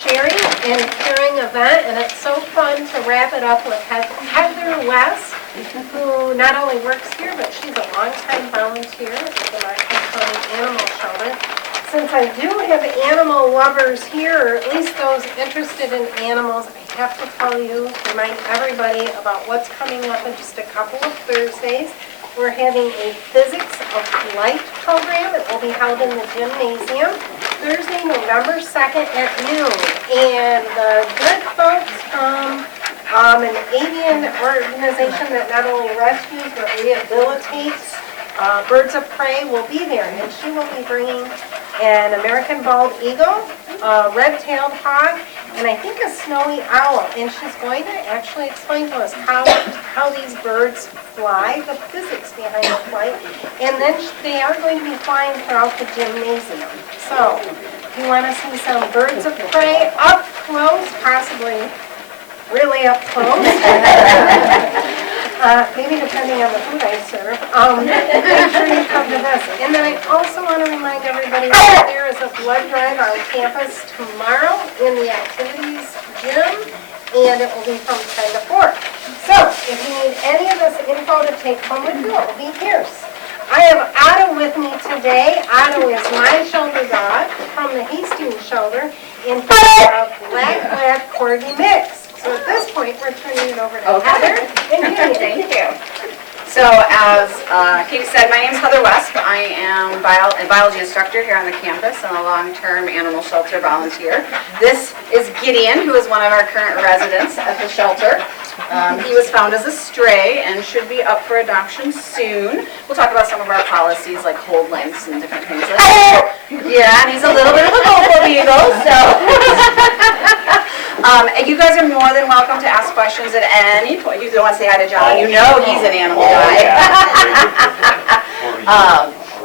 sharing and caring event, and it's so fun to wrap it up with Heather Wesp, who not only works here, but she's a longtime volunteer at the Montcalm County Animal Shelter. Since I do have animal lovers here, or at least those interested in animals, I have to tell you, remind everybody about what's coming up in just a couple of Thursdays. We're having a Physics of Life program. It will be held in the gymnasium Thursday, November 2nd at noon. And the good folks from an avian organization that not only rescues but rehabilitates birds of prey will be there. And she will be bringing an American bald eagle, a red-tailed hawk, and I think a snowy owl. And she's going to actually explain to us how these birds fly, the physics behind the flight, and then they are going to be flying throughout the gymnasium. So, if you want to see some birds of prey up close, possibly really up close, maybe depending on the food I serve, make sure you come to this. And then I also want to remind everybody that there is a blood drive on campus tomorrow in the activities gym, and it will be from 10 to 4. So, if you need any of this info to take home with you, it will be here. I have Otto with me today. Otto is my shelter dog from the Hastings shelter, and he's a black Corgi mix. So at this point, we're turning it over to Heather and Judy. Thank you. So as Katie said, my name is Heather Wesp. I am a biology instructor here on the campus and a long-term animal shelter volunteer. This is Gideon, who is one of our current residents at the shelter. He was found as a stray and should be up for adoption soon. We'll talk about some of our policies like hold lengths and different things like that. Yeah, and he's a little bit of a vocal beagle, so. You guys are more than welcome to ask questions at any point. You don't want to say hi to John. You know he's an animal guy.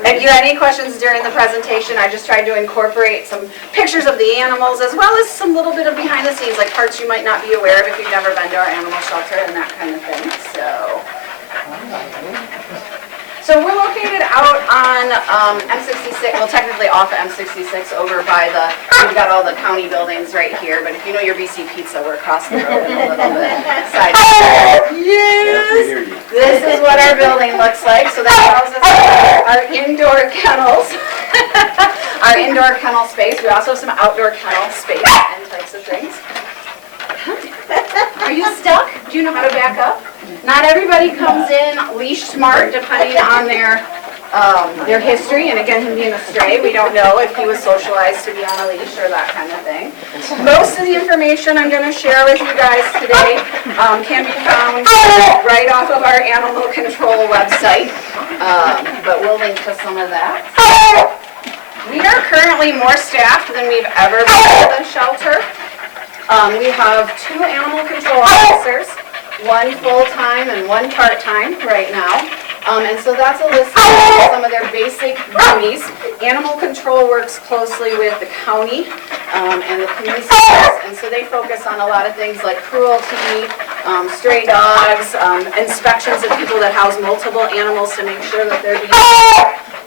If you had any questions during the presentation, I just tried to incorporate some pictures of the animals as well as some little bit of behind the scenes, like parts you might not be aware of if you've never been to our animal shelter and that kind of thing. So we're located out on M66, well technically off of M66 over by we've got all the county buildings right here, but if you know your BC Pizza, we're across the road a little bit. Side yes! This is what our building looks like, so that houses our indoor kennels, our indoor kennel space. We also have some outdoor kennel space and types of things. Are you stuck? Do you know how to back up? Not everybody comes in leash smart depending on their history, and again, him being a stray, we don't know if he was socialized to be on a leash or that kind of thing. Most of the information I'm going to share with you guys today can be found right off of our animal control website, but we'll link to some of that. We are currently more staffed than we've ever been at the shelter. We have 2 animal control officers, 1 full-time and 1 part-time right now. And so that's a list of some of their basic duties. Animal control works closely with the county and the police force, and so they focus on a lot of things like cruelty, stray dogs, inspections of people that house multiple animals to make sure that they're being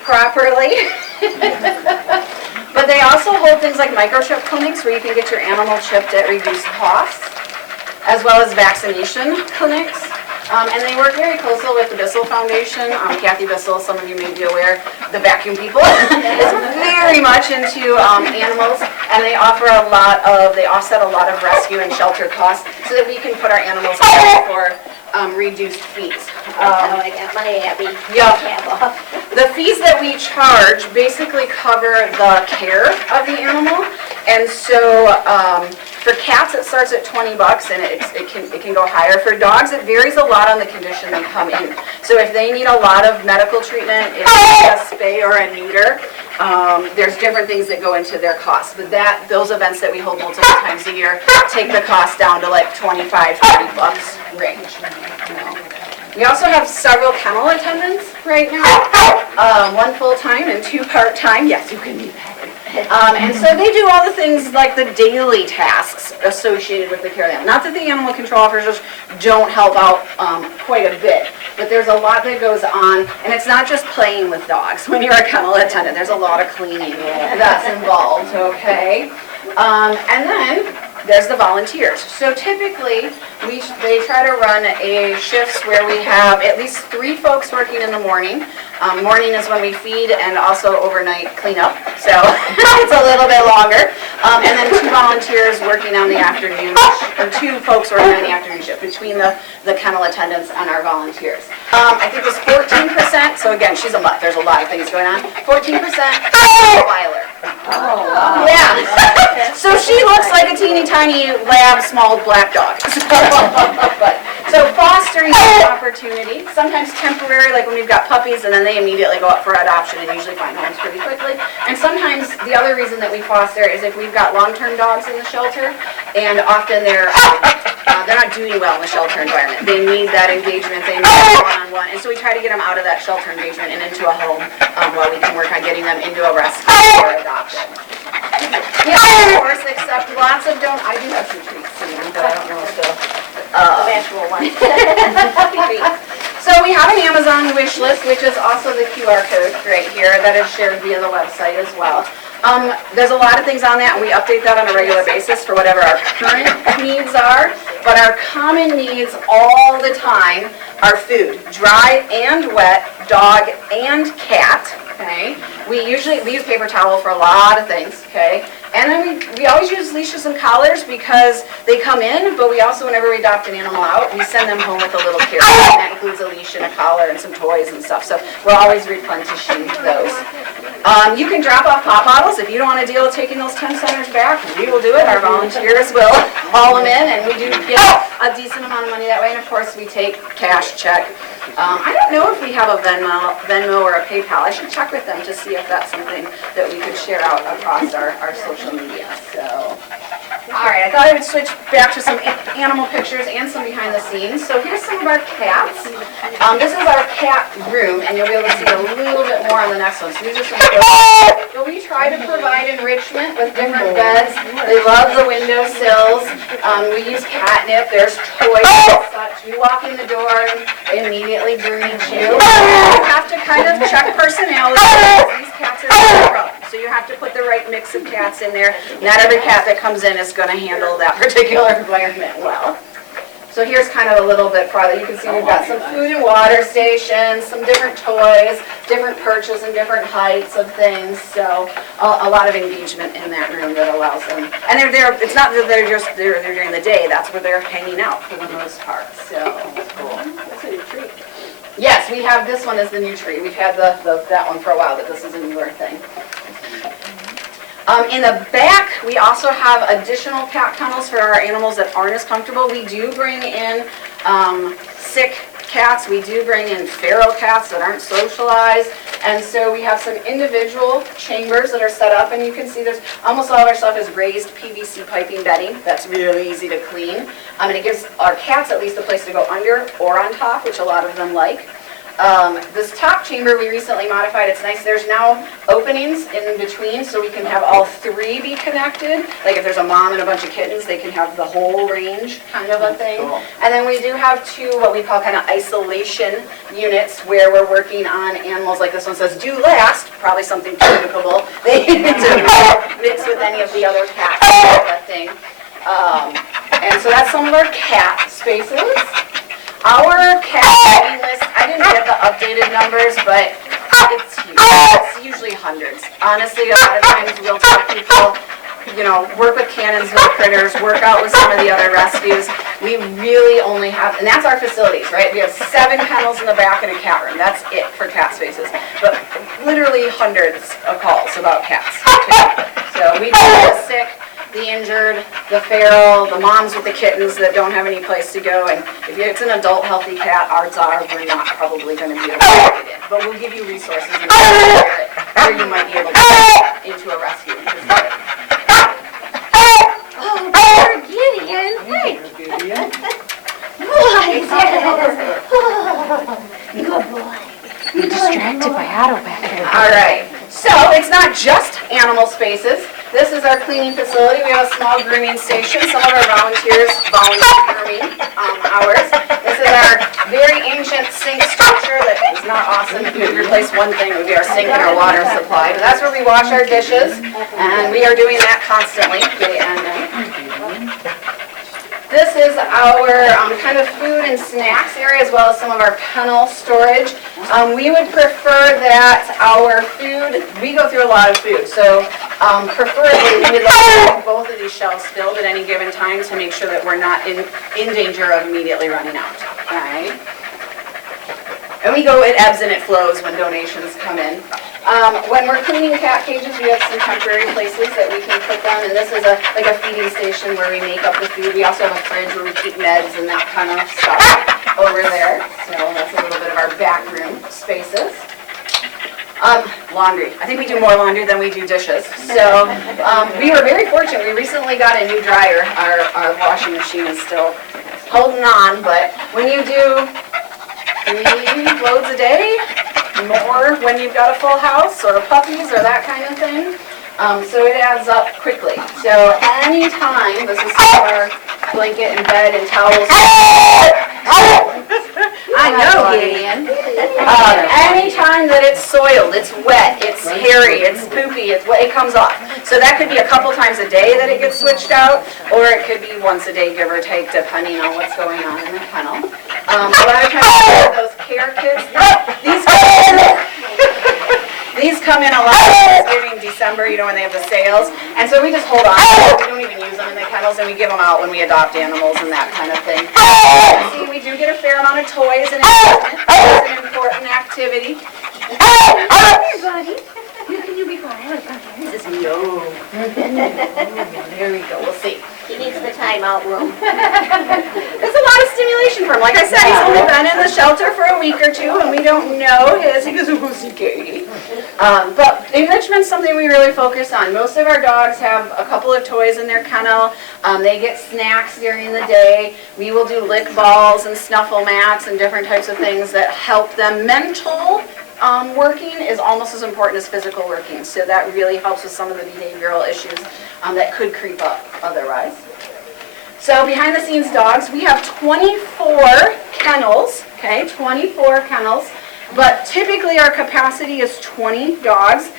properly. But they also hold things like microchip clinics where you can get your animal chipped at reduced costs, as well as vaccination clinics. And they work very closely with the Bissell Foundation. Kathy Bissell, some of you may be aware, the vacuum people, is very much into animals, and they they offset a lot of rescue and shelter costs so that we can put our animals out for reduced fees. I got my Abby. Yeah. The fees that we charge basically cover the care of the animal, and so for cats it starts at $20 and it can go higher. For dogs it varies a lot on the condition they come in. So if they need a lot of medical treatment, if it's a spay or a neuter, there's different things that go into their costs. But those events that we hold multiple times a year take the cost down to like $25, $30 range. We also have several kennel attendants right now, one full-time and 2 part-time. Yes, you can be petted. And so they do all the things like the daily tasks associated with the care of the animal. Not that the animal control officers don't help out quite a bit, but there's a lot that goes on, and it's not just playing with dogs. When you're a kennel attendant, there's a lot of cleaning that's involved, okay? And then there's the volunteers. So typically, they try to run a shifts where we have at least 3 folks working in the morning. Morning is when we feed and also overnight cleanup, so it's a little bit longer. And then 2 volunteers working on the afternoon, or 2 folks working on the afternoon shift between the kennel attendants and our volunteers. I think it's 14%, so again, she's a mutt, there's a lot of things going on. 14% Weiler. Oh, wow. Yeah. So she looks like a teeny tiny lab small black dog. So fostering opportunity, sometimes temporary, like when we've got puppies and then they immediately go up for adoption and usually find homes pretty quickly. And sometimes the other reason that we foster is if we've got long-term dogs in the shelter and often they're not doing well in the shelter environment. They need that engagement, they need that one-on-one. And so we try to get them out of that shelter engagement and into a home while we can work on getting them into a rescue or adoption. Yeah, of course, except lots of don't. I do have some treats for you, but I don't know if the Eventual one. So we have an Amazon wish list, which is also the QR code right here that is shared via the website as well. There's a lot of things on that, and we update that on a regular basis for whatever our current needs are. But our common needs all the time are food, dry and wet, dog and cat. Okay. We use paper towel for a lot of things. Okay. And then we always use leashes and collars because they come in, but we also, whenever we adopt an animal out, we send them home with a little care. And that includes a leash and a collar and some toys and stuff. So we're always replenishing those. You can drop off pop bottles. If you don't want to deal with taking those 10 centers back, we will do it. Our volunteers will haul them in, and we do get a decent amount of money that way. And of course, we take cash, check. I don't know if we have a Venmo or a PayPal. I should check with them to see if that's something that we could share out across our social media. So, all right, I thought I would switch back to some animal pictures and some behind the scenes. So here's some of our cats. This is our cat room, and you'll be able to see a little bit more on the next one. So these are some photos. But we try to provide enrichment with different beds. They love the windowsills. We use catnip. There's toys and such. You walk in the door and they immediately greet you. You have to kind of check personality. These cats are very so you have to put the right mix of cats in there. Not every cat that comes in is going to handle that particular environment well. So here's kind of a little bit farther. You can see we've got some food and water stations, some different toys, different perches and different heights of things. So a lot of engagement in that room that allows them. And they're there. It's not that they're just there during the day. That's where they're hanging out for the most part. So cool. That's a new tree. Yes, we have this one as the new tree. We've had that one for a while, but this is a newer thing. In the back, we also have additional cat kennels for our animals that aren't as comfortable. We do bring in sick cats. We do bring in feral cats that aren't socialized. And so we have some individual chambers that are set up, and you can see there's almost all of our stuff is raised PVC piping bedding. That's really easy to clean. And it gives our cats at least a place to go under or on top, which a lot of them like. This top chamber we recently modified. It's nice. There's now openings in between so we can have all 3 be connected. Like if there's a mom and a bunch of kittens, they can have the whole range kind of a thing. Cool. And then we do have 2 what we call kind of isolation units where we're working on animals like this one says do last, probably something communicable. They need to mix with any of the other cats kind of a thing. And so that's some of our cat spaces. Our cat waiting list, I didn't get the updated numbers, but it's huge. It's usually hundreds. Honestly, a lot of times we'll tell people, work with Cannonsville Critters, work out with some of the other rescues. We really only have, and that's our facilities, right? We have 7 kennels in the back and a cat room. That's it for cat spaces. But literally hundreds of calls about cats. So we do the sick, the injured, the feral, the moms with the kittens that don't have any place to go, and if it's an adult healthy cat, odds are we're not probably going to be able to get it. But we'll give you resources and where you might be able to get into a rescue. Oh, poor Gideon. Hey. animal spaces. This is our cleaning facility. We have a small grooming station. Some of our volunteers volunteer grooming hours. This is our very ancient sink structure that is not awesome. If we could replace one thing, it would be our sink and our water supply. But that's where we wash our dishes, and we are doing that constantly, day and night. This is our kind of food and snacks area, as well as some of our kennel storage. We would prefer that our food, we go through a lot of food, so preferably we would like to have both of these shelves filled at any given time to make sure that we're not in danger of immediately running out. Right? And we go, it ebbs and it flows when donations come in. When we're cleaning cat cages, we have some temporary places that we can put them, and this is like a feeding station where we make up the food. We also have a fridge where we keep meds and that kind of stuff over there. So that's a little bit of our back room spaces. Laundry. I think we do more laundry than we do dishes. So we were very fortunate. We recently got a new dryer. Our washing machine is still holding on, but when you do 3 loads a day, more when you've got a full house or puppies or that kind of thing. So it adds up quickly. So anytime, this is some of our blanket and bed and towels. I know, Gideon. Anytime that it's soiled, it's wet, it's hairy, it's poopy, it comes off. So that could be a couple times a day that it gets switched out, or it could be once a day, give or take, depending on what's going on in the kennel. A lot of times those care kits, these come in a lot of Thanksgiving, December, you know, when they have the sales. And so we just hold on. We don't even use them in the kennels, and we give them out when we adopt animals and that kind of thing. See, we do get a fair amount of toys and equipment. It's an important activity. Hey, buddy. You be quiet. Just no. There we go. We'll see. He needs the timeout room. It's a lot of stimulation for him. Like I said, he's only been in the shelter for a week or two, and we don't know his. He goes, oh, see Katie. But enrichment's something we really focus on. Most of our dogs have a couple of toys in their kennel. They get snacks during the day. We will do lick balls and snuffle mats and different types of things that help them. Mental working is almost as important as physical working, so that really helps with some of the behavioral issues that could creep up otherwise. So behind the scenes dogs, we have 24 kennels, okay, 24 kennels, but typically our capacity is 20 dogs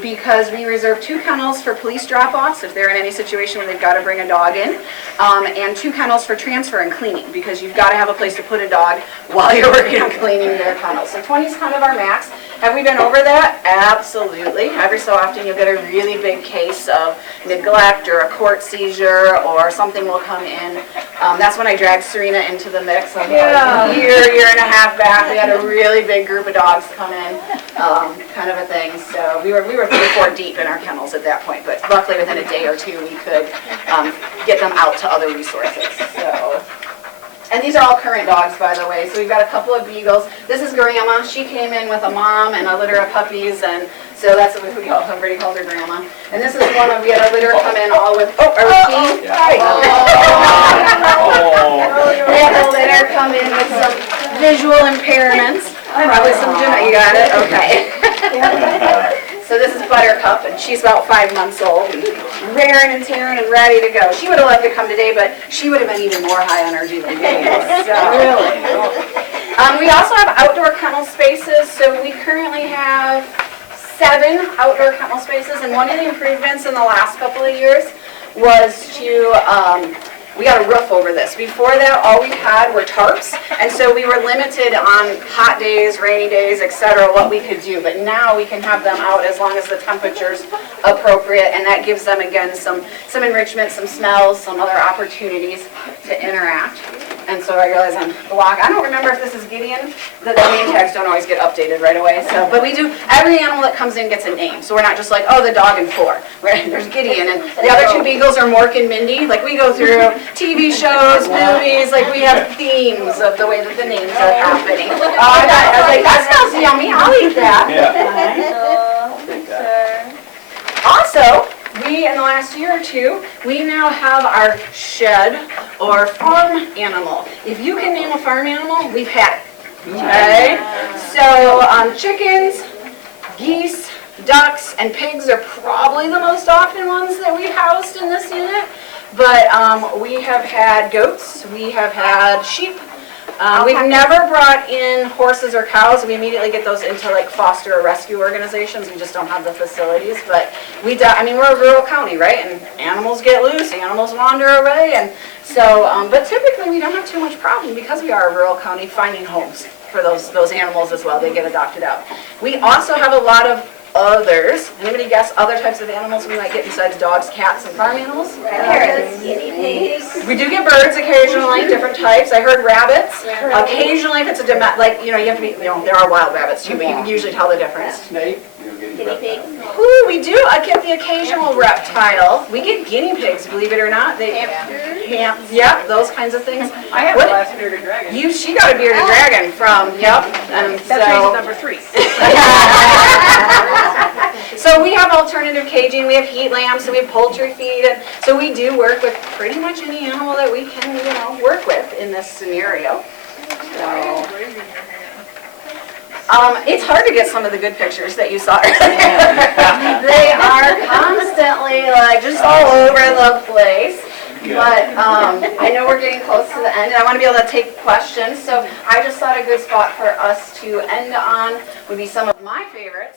because we reserve 2 kennels for police drop-offs if they're in any situation where they've got to bring a dog in, and 2 kennels for transfer and cleaning because you've got to have a place to put a dog while you're working on cleaning their kennel. So 20 is kind of our max. Have we been over that? Absolutely. Every so often you'll get a really big case of neglect or a court seizure or something will come in. That's when I dragged Serena into the mix. Year and a half back, we had a really big group of dogs come in, kind of a thing. So we were 3-4 deep in our kennels at that point, but luckily within a day or two we could get them out to other resources. So. And these are all current dogs, by the way. So we've got a couple of beagles. This is Grandma. She came in with a mom and a litter of puppies, and so that's what we call, everybody calls her Grandma. And this is one of, we had our litter come in all with, are we peeing? Hi. We had the litter come in with some visual impairments. Probably some, you got it? Okay. So this is Buttercup, and she's about 5 months old, and raring and tearing and ready to go. She would have loved to come today, but she would have been even more high energy than me. So. Really? We also have outdoor kennel spaces, so we currently have 7 outdoor kennel spaces, and one of the improvements in the last couple of years was to we got a roof over this. Before that, all we had were tarps, and so we were limited on hot days, rainy days, etc., what we could do. But now we can have them out as long as the temperature's appropriate, and that gives them, again, some enrichment, some smells, some other opportunities to interact. And so I realize I'm blocked. I don't remember if this is Gideon. The name tags don't always get updated right away. So, but we do, every animal that comes in gets a name. So we're not just like, oh, the dog and 4. Right? There's Gideon, and the other 2 beagles are Mork and Mindy. Like we go through TV shows, movies, like we have themes of the way that the names are happening. I was like, that smells yummy, I'll eat that. Yeah. Also, we, in the last year or 2, we now have our shed or farm animal. If you can name a farm animal, we've had it. Okay? So chickens, geese, Ducks and pigs are probably the most often ones that we've housed in this unit, but we have had goats, we have had sheep. We've never brought in horses or cows. We immediately get those into like foster or rescue organizations. We just don't have the facilities. But I mean, we're a rural county, right? And animals get loose, animals wander away, and so. But typically, we don't have too much problem because we are a rural county finding homes for those animals as well. They get adopted out. We also have a lot of others. Anybody guess other types of animals we might get besides dogs, cats, and farm animals? Parrots, guinea pigs. We do get birds occasionally, different types. I heard rabbits. Occasionally, if it's a like, you have to be, there are wild rabbits too, but you can usually tell the difference. Snake. Guinea pigs. Ooh, we do. I get the occasional reptile. We get guinea pigs, believe it or not. Yeah, those kinds of things. I have the last bearded dragon. She got a bearded dragon from, and That's reason number 3. So we have alternative caging, we have heat lamps, and we have poultry feed, and so we do work with pretty much any animal that we can, work with in this scenario. So, it's hard to get some of the good pictures that you saw earlier. They are constantly just all over the place. But I know we're getting close to the end, and I want to be able to take questions. So I just thought a good spot for us to end on would be some of my favorites.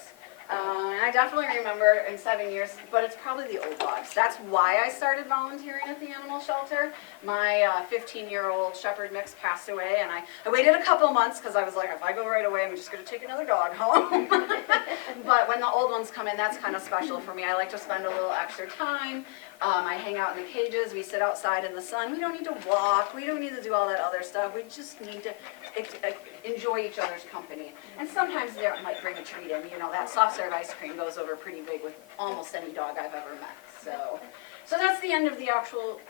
And I definitely remember in 7 years, but it's probably the old dogs. That's why I started volunteering at the animal shelter. My 15-year-old shepherd mix passed away, and I waited a couple months because I was like, if I go right away, I'm just going to take another dog home. But when the old ones come in, that's kind of special for me. I like to spend a little extra time. I hang out in the cages. We sit outside in the sun. We don't need to walk. We don't need to do all that other stuff. We just need to enjoy each other's company. And sometimes they might bring a treat in. That soft serve ice cream goes over pretty big with almost any dog I've ever met. So that's the end of the actual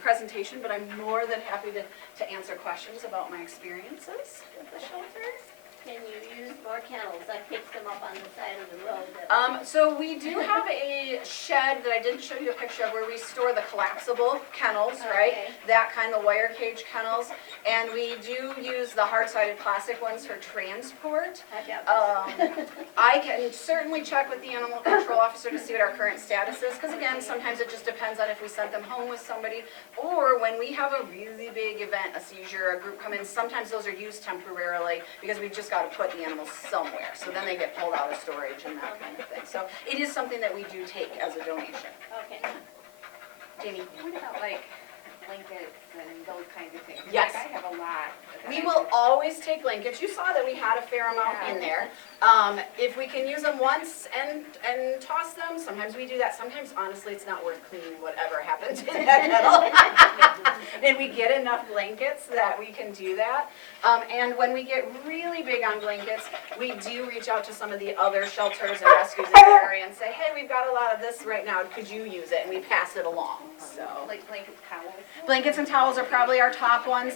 presentation, but I'm more than happy to answer questions about my experiences with the shelters. Can you use more kennels? I picked them up on the side of the road. So we do have a shed that I didn't show you a picture of where we store the collapsible kennels, right? That kind of wire cage kennels. And we do use the hard-sided plastic ones for transport. I can certainly check with the animal control officer to see what our current status is, because again, sometimes it just depends on if we sent them home with somebody, or when we have a really big event, a seizure, a group come in, sometimes those are used temporarily because we've just got to put the animals somewhere, so then they get pulled out of storage and that kind of thing. So it is something that we do take as a donation. Okay. Jamie? What about blankets and those kinds of things? Yes. I have a lot. We will always take blankets. You saw that we had a fair amount in there. If we can use them once and toss them, sometimes we do that. Sometimes, honestly, it's not worth cleaning whatever happens in that kettle. And we get enough blankets that we can do that. And when we get really big on blankets, we do reach out to some of the other shelters and rescues in the area and say, hey, we've got a lot of this right now. Could you use it? And we pass it along. So, Like blankets, towels. blankets and towels are probably our top ones.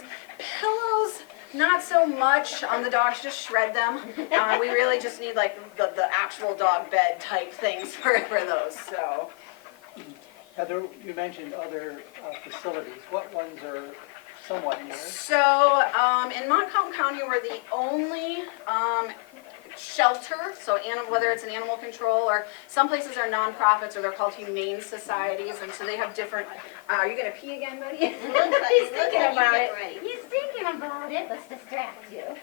Pillows, not so much. The dogs just shred them. We really just need the actual dog bed type things for those. So. Heather, you mentioned other facilities. What ones are somewhat near? So in Montcalm County, we're the only shelter, so whether it's an animal control or some places are nonprofits or they're called humane societies, and so they have different. Are you gonna pee again, buddy? He's thinking about it. He's thinking about it. Let's distract you.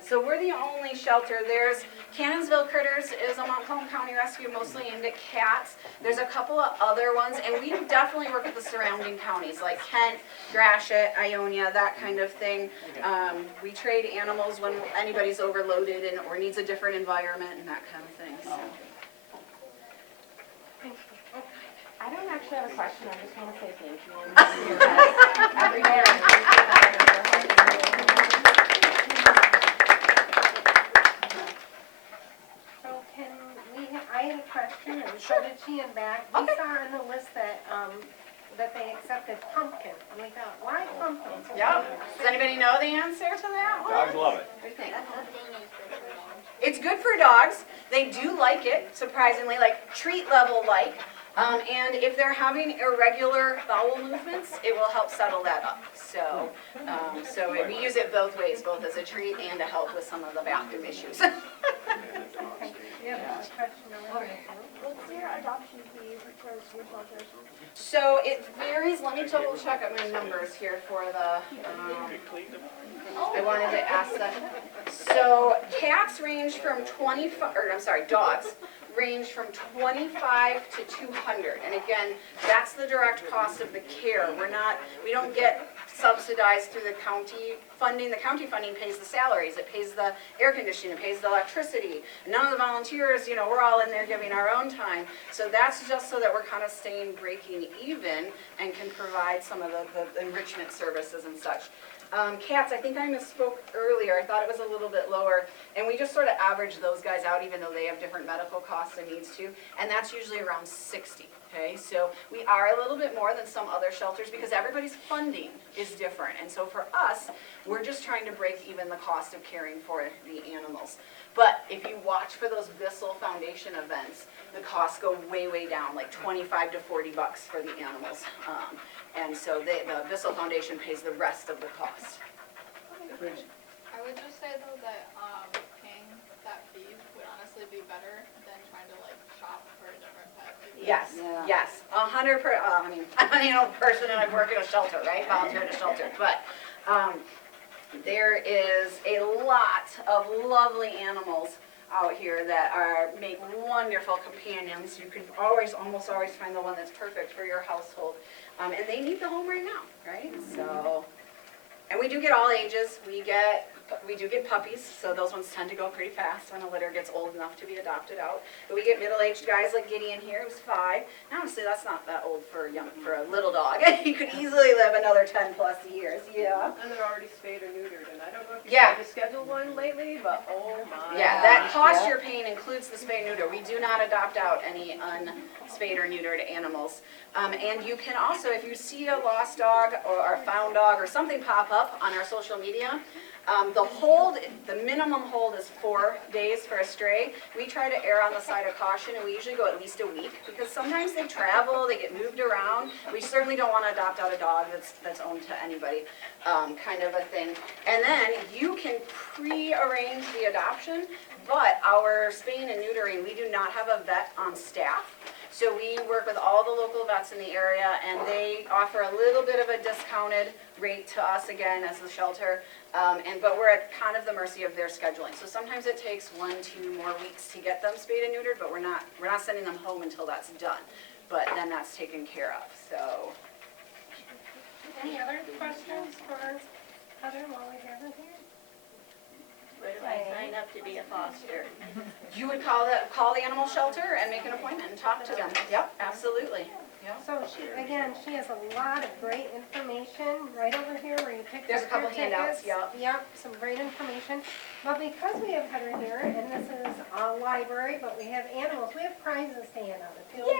So we're the only shelter. There's Cannonsville Critters is a Montcalm County rescue, mostly aimed at cats. There's a couple of other ones, and we definitely work with the surrounding counties like Kent, Gratiot, Ionia, that kind of thing. We trade animals when anybody's overloaded or needs a different environment and that kind of thing. So. I don't actually have a question. I just want to say thank you. Every year. So I had a question, and so did she and back. We saw on the list that they accepted pumpkin, and we thought, why pumpkin? Yep. Does anybody know the answer to that one? Dogs love it. What do you think? It's good for dogs. They do like it, surprisingly, like treat level like. And if they're having irregular bowel movements, it will help settle that up. So, we use it both ways, both as a treat and to help with some of the bathroom issues. Yeah, there's a question over there. What's your adoption fee for your shelters? So it varies, let me double check at my numbers here for the, I wanted to ask that. So cats range from 25, or I'm sorry, dogs range from 25 to 200. And again, that's the direct cost of the care. We don't get subsidized through the county funding. The county funding pays the salaries, it pays the air conditioning, it pays the electricity. None of the volunteers, we're all in there giving our own time. So that's just so that we're kind of staying breaking even and can provide some of the enrichment services and such. Cats, I think I misspoke earlier. I thought it was a little bit lower. And we just sort of average those guys out even though they have different medical costs and needs too. And that's usually around 60, okay? So we are a little bit more than some other shelters because everybody's funding is different. And so for us, we're just trying to break even the cost of caring for the animals. But if you watch for those Bissell Foundation events, the costs go way, way down, like 25 to 40 bucks for the animals. And so the Bissell Foundation pays the rest of the cost. I would just say though that paying that fee would honestly be better than trying to like shop for a different pet. Yes, yes, 100%. I mean, I'm an animal person and I work in a shelter, right? Volunteer at a shelter, but there is a lot of lovely animals out here that make wonderful companions. You can almost always find the one that's perfect for your household, and they need the home right now, right? So, and we do get all ages. We do get puppies, so those ones tend to go pretty fast when a litter gets old enough to be adopted out. But we get middle-aged guys like Gideon here, who's 5. Now, honestly, that's not that old for a little dog. He could easily live another 10 plus years. Yeah. And they're already spayed or neutered, and I don't know if Yeah. you've scheduled one lately, but oh my. Yeah, that cost you're paying includes the spay neuter. We do not adopt out any unspayed or neutered animals. And you can also, if you see a lost dog or a found dog or something pop up on our social media, the minimum hold is 4 days for a stray. We try to err on the side of caution, and we usually go at least a week because sometimes they travel, they get moved around. We certainly don't want to adopt out a dog that's owned to anybody, kind of a thing. And then you can pre-arrange the adoption, but our spaying and neutering, we do not have a vet on staff. So we work with all the local vets in the area, and they offer a little bit of a discounted rate to us again as the shelter, but we're at kind of the mercy of their scheduling. So sometimes it takes 1-2 more weeks to get them spayed and neutered, but we're not sending them home until that's done. But then that's taken care of. So. Any other questions for Heather while we have her here? Where do I sign up to be a foster? You would call the animal shelter and make an appointment and talk to them. Yep, absolutely. Yep. So she has a lot of great information right over here where you pick There's a up your couple handouts, tickets. Yep, some great information. But because we have Heather here, and this is a library, but we have animals, we have prizes to hand out. If you'll